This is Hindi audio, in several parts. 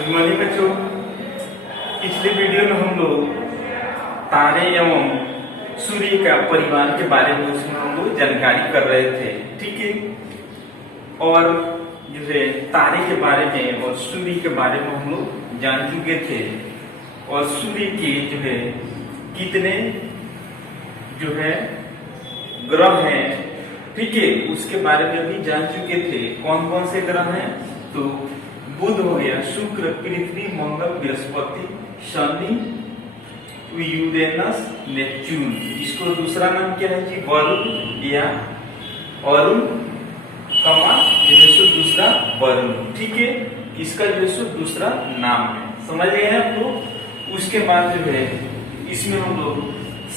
गुड मॉर्निंग बच्चों। पिछले वीडियो में हम लोग तारे एवं सूर्य का परिवार के बारे में उसमें हम लोग जानकारी कर रहे थे, ठीक है। और जो है तारे के बारे में और सूर्य के बारे में हम लोग जान चुके थे और सूर्य के जो है कितने जो है ग्रह हैं, ठीक है, उसके बारे में भी जान चुके थे। कौन कौन से ग्रह हैं? तो बुध हो गया, शुक्र, पृथ्वी, मंगल, बृहस्पति, शनि, यूरेनस, नेपच्यून। इसको दूसरा नाम क्या है जी? वरुण या अरुण कमा जो दूसरा वरुण, ठीक है। इसका जो दूसरा नाम है, समझ गए हैं आप लोग। उसके बाद जो है इसमें हम लोग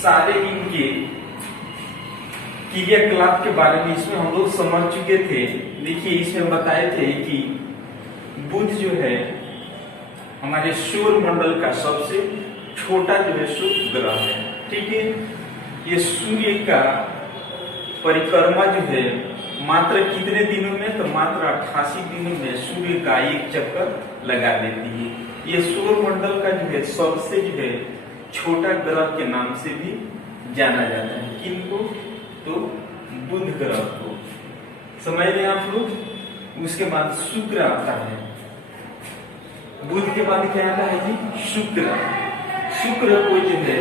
सारे इनके क्रियाकलाप के बारे में इसमें हम लोग समझ चुके थे। देखिए इसमें बताए थे कि बुध जो है हमारे सौर मंडल का सबसे छोटा जो है ग्रह है, ठीक है। ये सूर्य का परिक्रमा जो है मात्र कितने दिनों में? तो मात्र 88 दिनों में सूर्य का एक चक्कर लगा देती है। ये सौर मंडल का जो है सबसे जो है छोटा ग्रह के नाम से भी जाना जाता है। किनको? तो बुध ग्रह को, समझ रहे आप लोग। उसके बाद शुक्र आता है, बुध के बाद क्या आता है जी? शुक्र। शुक्र को जो है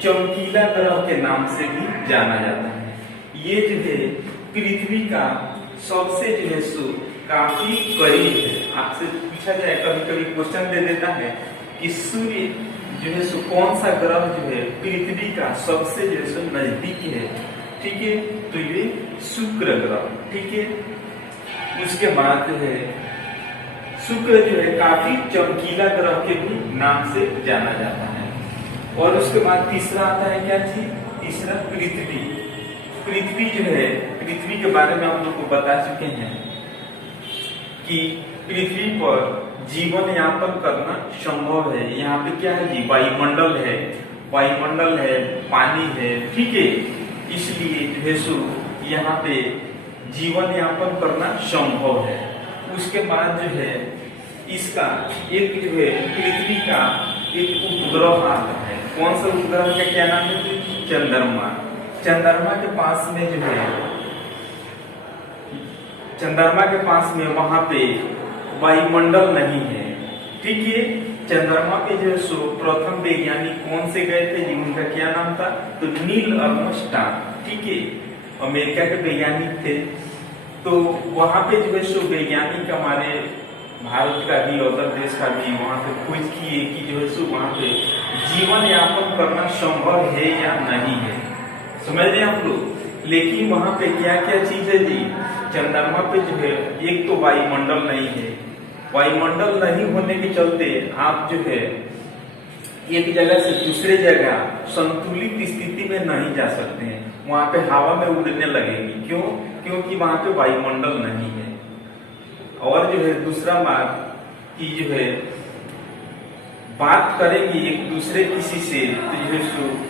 चमकीला ग्रह के नाम से भी जाना जाता है। ये जो है पृथ्वी का सबसे जो है काफी करीब है। आपसे पूछा जाए, कभी कभी क्वेश्चन दे देता है कि सूर्य जो है कौन सा ग्रह जो है पृथ्वी का सबसे जो है नजदीक है, ठीक है। तो ये शुक्र ग्रह, ठीक है। उसके बाद जो है शुक्र जो है काफी चमकीला ग्रह के भी नाम से जाना जाता है। और उसके बाद तीसरा आता है क्या चीज? तीसरा पृथ्वी। पृथ्वी जो है, पृथ्वी के बारे में हम लोग को बता चुके हैं कि पृथ्वी पर जीवन यापन करना संभव है। यहाँ पे क्या है जी? वायुमंडल है, वायुमंडल है, पानी है, ठीक है। इसलिए जो है यहाँ पे जीवन यापन करना संभव है। उसके बाद जो है इसका एक जो है पृथ्वी का एक उपग्रह आता है। कौन सा उपग्रह का क्या नाम है? चंद्रमा। चंद्रमा के पास में जो है, चंद्रमा के पास में वहां पे वायुमंडल नहीं है, ठीक है। चंद्रमा पे जो है प्रथम वैज्ञानिक कौन से गए थे? उनका क्या नाम था? तो नील आर्मस्ट्रांग, ठीक है, अमेरिका के वैज्ञानिक थे। तो वहां पे जो है वैज्ञानिक हमारे भारत का भी और देश का भी वहां पे खोज किए कि जो है वहां पे जीवन यापन करना संभव है या नहीं है, समझ रहे आप लोग। लेकिन वहां पे क्या क्या चीज है जी? चंद्रमा पे जो है एक तो वायुमंडल नहीं है। वायुमंडल नहीं होने के चलते आप जो है एक जगह से दूसरे जगह संतुलित स्थिति में नहीं जा सकते हैं। वहां पे हवा में उड़ने लगेगी। क्यों? क्योंकि वहां पे वायुमंडल नहीं है। और जो है दूसरा बात कि जो है बात करेंगे एक दूसरे किसी से तो जो है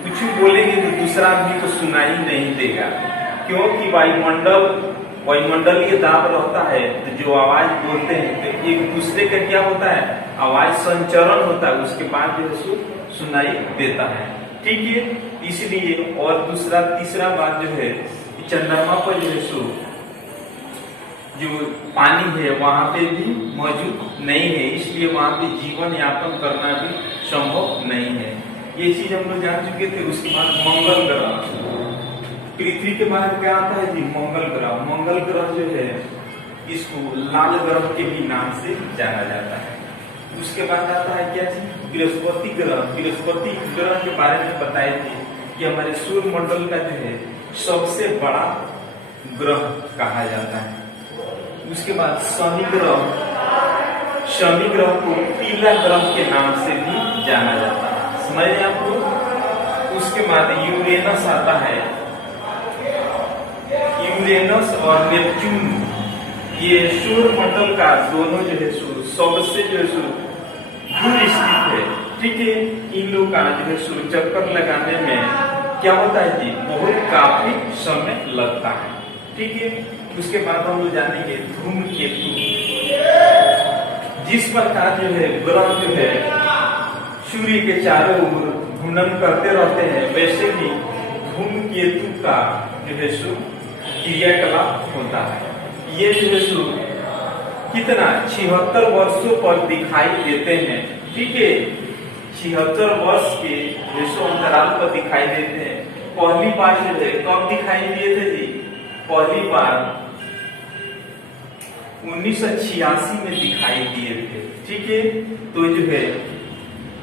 कुछ भी बोलेंगे तो दूसरा आदमी को सुनाई नहीं देगा। क्योंकि वायुमंडलीय दाब रहता है, तो जो आवाज बोलते हैं तो एक दूसरे का क्या होता है? आवाज संचरण होता है, उसके बाद जो है सुनाई देता है, ठीक है। इसलिए और दूसरा तीसरा बात जो है चंद्रमा पर जो है जो पानी है वहां पे भी मौजूद नहीं है। इसलिए वहां पे जीवन यापन करना भी संभव नहीं है। ये चीज हम लोग जान चुके थे। उसके बाद मंगल ग्रह। पृथ्वी के बाद क्या आता है जी? मंगल ग्रह। मंगल ग्रह जो है इसको लाल ग्रह के भी नाम से जाना जाता है। उसके बाद आता है क्या चीज? बृहस्पति ग्रह। बृहस्पति ग्रह के बारे में बताए थे कि हमारे सूर्य मंडल का जो है सबसे बड़ा ग्रह कहा जाता है। उसके बाद शनि ग्रह। शनि ग्रह को पीला ग्रह के नाम से भी जाना जाता है, समझ रहे आप लोग। उसके बाद यूरेनस आता है। यूरेनस और नेपच्यून ये सूर्य मंडल का दोनों जो है सबसे जो है दूर स्थित है, ठीक है। इन लोग का जो है चक्कर लगाने में क्या होता है जी? बहुत काफी समय लगता है, ठीक है। उसके बाद हम लोग जानेंगे धूमकेतु। जिस प्रकार जो है ग्रह जो है सूर्य के चारों ओर घूर्णन करते रहते हैं, वैसे ही धूमकेतु का जो है सो क्रियाकलाप होता है। ये जो है सो कितना 76 वर्षों पर दिखाई देते हैं। ठीक है, 76 वर्ष के जो अंतराल पर दिखाई देते हैं। पहली बार जो है कब दिखाई दिए थे जी? पहली बार 1986 में दिखाई दिए थे। ठीक है, तो जो है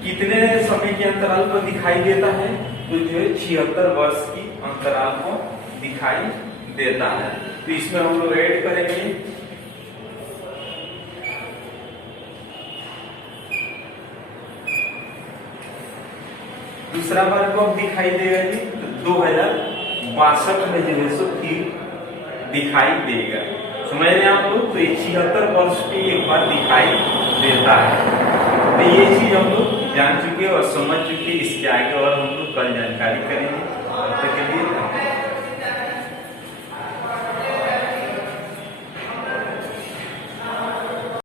कितने समय के अंतराल पर दिखाई देता है? तो जो है 76 वर्ष की अंतराल पर दिखाई देता है। तो इसमें हम लोग ऐड करेंगे दूसरा बार कब दिखाई देगा जी? तो 2062 में जो है सो फिर दिखाई देगा। समझ रहे हैं आप लोग? तो ये 76 वर्ष पे एक बार दिखाई देता है। तो ये चीज हम लोग जान चुके और समझ चुके। इसके आगे और हम लोग कल जानकारी करेंगे।